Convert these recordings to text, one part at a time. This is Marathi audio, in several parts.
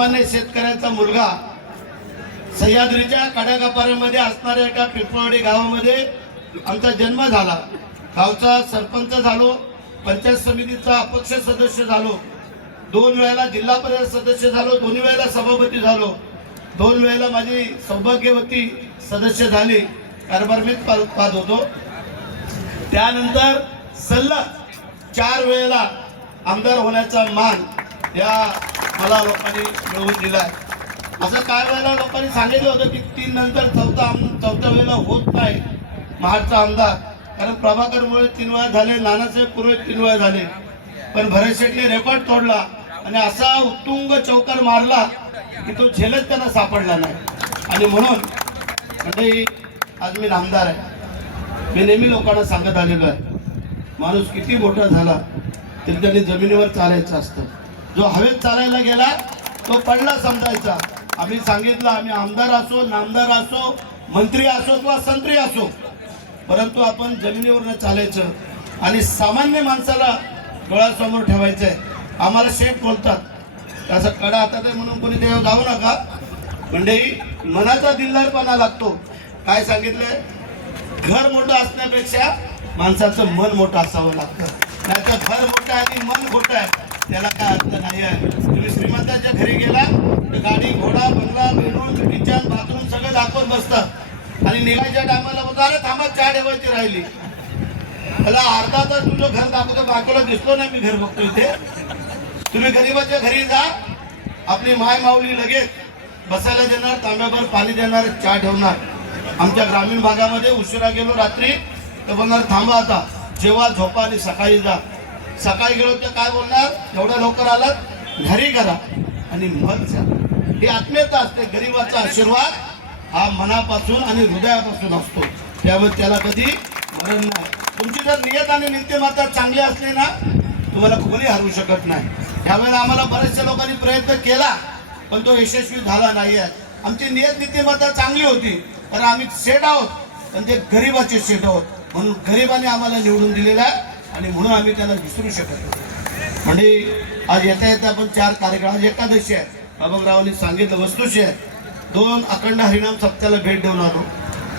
सामान्य शेतकऱ्याचा मुलगा सह्याद्रीच्या कड्याकापाऱ्यामध्ये असणाऱ्या एका पिंपळवाडी गावामध्ये आमचा जन्म झाला। गावचा सरपंच झालो, पंचायत समितीचा अपक्ष सदस्य झालो, 2 वेळेला जिल्हा परिषद सदस्य झालो, 2 वेळेला सभापती झालो, 2 वेळेला माझी सौभाग्यवती सदस्य झाली, कारभार मीच पाहत होतो। त्यानंतर सलग 4 वेळेला आमदार होण्याचा मान या मला लोकांनी मिळवून दिला। असं काय वेळेला लोकांनी सांगितलं होतं की 3 नंतर चौथ्या वेळेला होत नाही महाडचा आमदार, कारण प्रभाकरमुळे 3 वेळा झाले, नानासाहेब पूर्वे 3 वेळा झाले, पण भरत शेटने रेकॉर्ड तोडला आणि असा उत्तुंग चौकार मारला की तो झेलच त्यांना सापडला नाही। आणि म्हणून म्हणजे आज मी नामदार आहे। मी नेहमी लोकांना सांगत आलेलो आहे, माणूस किती मोठा झाला तरी त्यांनी जमिनीवर चालायचं असतं। जो हवेत चालायला गेला तो पडला समजायचा। आम्ही सांगितलं, आम्ही आमदार असो, नामदार असो, मंत्री असो किंवा संत्री असो, परंतु आपण जमिनीवरनं चालायचं आणि सामान्य माणसाला डोळ्यासमोर ठेवायचं आहे। आम्हाला शेठ बोलतात, त्याचा कडा हातात आहे म्हणून कोणी देव जाऊ नका, म्हणजे मनाचा दिलदारपणा लागतो। काय सांगितलंय, घर मोठं असण्यापेक्षा माणसाचं मन मोठं असावं लागतं। त्याचं घर मोठं आहे आणि मन खोटं आहे त्याला काय अर्थ नाही आहे। तुम्ही श्रीमंताच्या घरी गेला तर गाडी, घोडा, बंगला, बेडरूम, किचन, बाथरूम सगळं दाखवत बसतात आणि निघायच्या टायमाला बोलतो, अरे थांबा चहा ठेवायची राहिली। मला अर्धा तास तुझं घर दाखवतो, बाजूला दिसतो नाही, मी घर बघतो इथे। तुम्ही गरीबाच्या घरी जा, आपली माय माऊली लगेच बसायला देणार, तांब्याभर पाणी देणार, चहा ठेवणार। आमच्या ग्रामीण भागामध्ये उशिरा गेलो रात्री तर बोलणार, थांबा आता, जेव्हा झोपा आणि सकाळी जा। सकाळी गेलो तर काय बोलणार, एवढ्या लवकर आलात घरी करा आणि मग जा। ही आत्मीयता असते। गरीबाचा आशीर्वाद हा मनापासून आणि हृदयापासून असतो, त्यामुळे त्याला कधी मरण नाही। तुमची जर नियत आणि नीतिमत्ता चांगली असली ना, तुम्हाला कोणी हरवू शकत नाही। त्यावेळेला आम्हाला बऱ्याचशा लोकांनी प्रयत्न केला पण तो यशस्वी झाला नाही आहे। आमची नियत नीतिमत्ता चांगली होती, तर आम्ही सेठ आहोत, पण ते गरीबाचे सेठ आहोत, म्हणून गरिबाने आम्हाला निवडून दिलेला आहे आणि म्हणून आम्ही त्याला विसरू शकत नाही। म्हणजे आज येता येता आपण 4 कार्यक्रम, आज एकादशी आहे, बाबारावांनी सांगितलं वस्तुशी आहे, 2 अखंड हरिनाम सप्त्याला भेट देऊन आलो,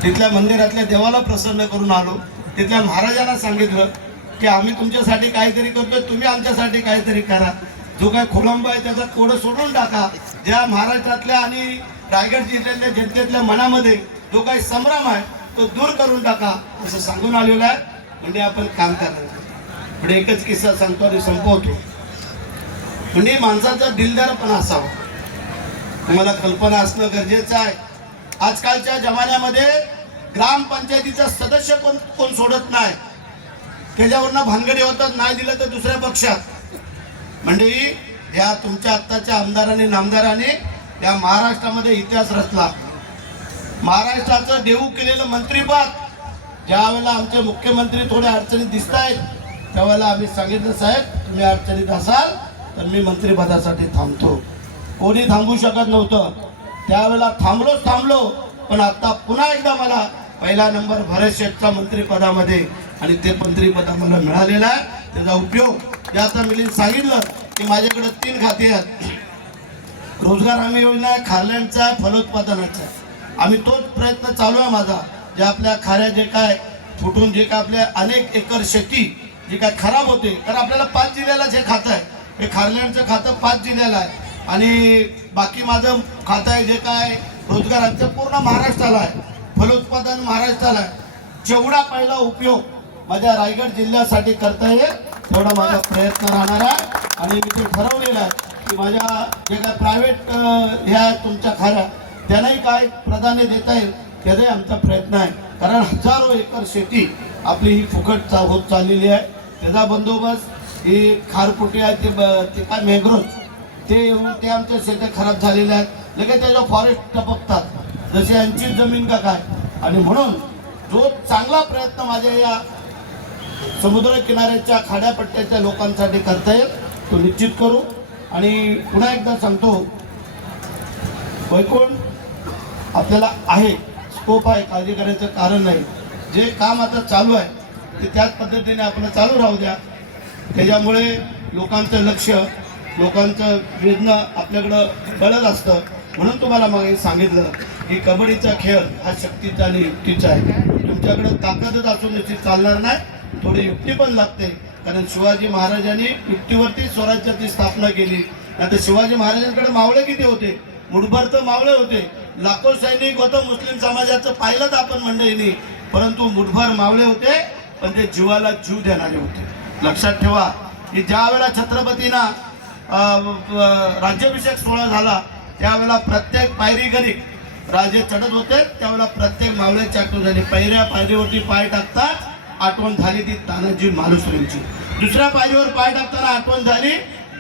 तिथल्या मंदिरातल्या देवाला प्रसन्न करून आलो, तिथल्या महाराजांना सांगितलं की आम्ही तुमच्यासाठी काहीतरी करतोय, तुम्ही आमच्यासाठी काहीतरी करा। जो काही खोळंब आहे त्याचा कोडं सोडून टाका। ज्या महाराष्ट्रातल्या आणि रायगड जिल्ह्यातल्या जनतेतल्या मनामध्ये जो काही संभ्रम आहे तो दूर करून टाका, असं सांगून आलेलं आहे। म्हणजे आपण काम करणार। म्हणजे एकच किस्सा सांगतो आणि संपवतो। म्हणजे माणसाचा दिलदारपणा असावा, तुम्हाला कल्पना असणं गरजेचं आहे। आजकालच्या जमान्यामध्ये ग्रामपंचायतीचा सदस्य कोण सोडत नाही, त्याच्यावरनं भानगडी होतात, नाही दिलं तर दुसऱ्या पक्षात। म्हणजे या तुमच्या आत्ताच्या आमदारांनी नामदारांनी या महाराष्ट्रामध्ये इतिहास रचला। महाराष्ट्राचं देऊ केलेलं मंत्रीपद, ज्या वेळेला आमचे मुख्यमंत्री थोडे अडचणीत दिसत आहेत त्यावेळेला आम्ही सांगितलं, साहेब तुम्ही अडचणीत असाल तर मी मंत्रिपदासाठी थांबतो। कोणी थांबू शकत नव्हतं, त्यावेळेला थांबलो, पण आता पुन्हा एकदा मला पहिला नंबर भरत शेठचा मंत्रिपदामध्ये आणि ते मंत्रिपद मला मिळालेलं आहे। त्याचा उपयोग आता मी सांगितलं की माझ्याकडे 3 खाते आहेत, रोजगार हमी योजना आहे, खारल्यांचा आहे, फलोत्पादनाचा आहे। आम्ही तोच प्रयत्न चालू आहे माझा। जे आपल्या खाऱ्या जे काय फुटून जे काय आपल्या अनेक एकर शेती जे काय खराब होते, तर आपल्याला 5 जिल्ह्याला जे खातं आहे हे खारल्यांचं खातं 5 जिल्ह्याला आहे आणि बाकी माझं खातं आहे जे काय रोजगाराचं पूर्ण महाराष्ट्राला आहे, फलोत्पादन महाराष्ट्राला आहे। जेवढा पहिला उपयोग माझ्या रायगड जिल्ह्यासाठी करता येईल तेवढा माझा प्रयत्न राहणार आहे। आणि मी ते ठरवलेलं आहे की माझ्या जे काय प्रायव्हेट ह्या तुमच्या खाऱ्या त्यांनाही काय प्राधान्य देता येईल त्याचाही आमचा प्रयत्न आहे। कारण हजारो एकर शेती आपली ही फुकट होत चाललेली आहे। त्याचा बंदोबस्त ही खारपुटी आहे ते काय मॅंग्रोव्ह ते आमच्या शेती खराब झालेल्या आहेत, लगेच त्याच्या फॉरेस्ट टपकतात, जशी यांची जमीन का काय। आणि म्हणून जो चांगला प्रयत्न माझ्या या समुद्र किनाऱ्याच्या खाड्यापट्ट्याच्या लोकांसाठी करता येईल तो निश्चित करू। आणि पुन्हा एकदा सांगतो, वैकुंठ आपल्याला आहे, स्कोप आहे, काळजी करायचं कारण नाही। जे काम आता चालू आहे ते त्याच पद्धतीने आपण चालू राहू द्या, त्याच्यामुळे लोकांचं लक्ष लोकांचं वेदना आपल्याकडं कळत असतं. म्हणून तुम्हाला मग सांगितलं की कबड्डीचा खेळ हा शक्तीचा आणि युक्तीचा आहे. तुमच्याकडे ताकदच असून त्याची चालणार नाही, थोडी युक्ती पण लागते. कारण शिवाजी महाराजांनी युक्तीवरती स्वराज्याची स्थापना केली. आता शिवाजी महाराजांकडे मावळे किती होते? मुठभर तर मावळे होते. लाखो सैनिक होतं मुस्लिम समाजाचं, पाहिलं तर आपण मंडळींनी. परंतु मुठभर मावळे होते, पण ते जीवाला जीव देणारे होते. लक्षात ठेवा की ज्या वेळेला छत्रपतींना राज्याभिषेक सोहळा झाला त्यावेळेला प्रत्येक पायरी घरी राजे चढत होते, त्यावेळेला प्रत्येक मावळ्याची आठवण झाली. पहिल्या पायरीवरती पाय टाकताच आठवण झाली ती तानाजी मालुसरेंची. दुसऱ्या पायरीवर पाय टाकताना आठवण झाली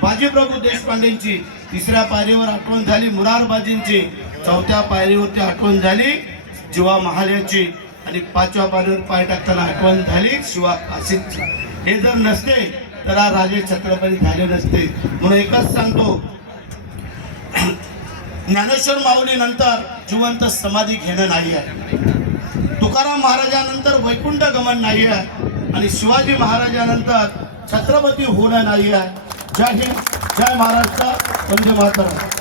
बाजीप्रभू देशपांडेंची. तिसऱ्या पायरीवर आठवण झाली मुरारबाजींची. चौथ्या पायरीवरती आठवण झाली जीवा महाल्याची. आणि पाचव्या पायरीवर पाय टाकताना आठवण झाली शिवा काशींची. हे जर नसते तर हा राजे छत्रपती झाले नसते. म्हणून एकच सांगतो, ज्ञानेश्वर माऊली नंतर जिवंत समाधी घेणं नाही आहे, तुकाराम महाराजानंतर वैकुंठ गमन नाही आहे, आणि शिवाजी महाराजानंतर छत्रपती होणं नाही आहे. जय हिंद, जय महाराष्ट्र, वंदे मातरम.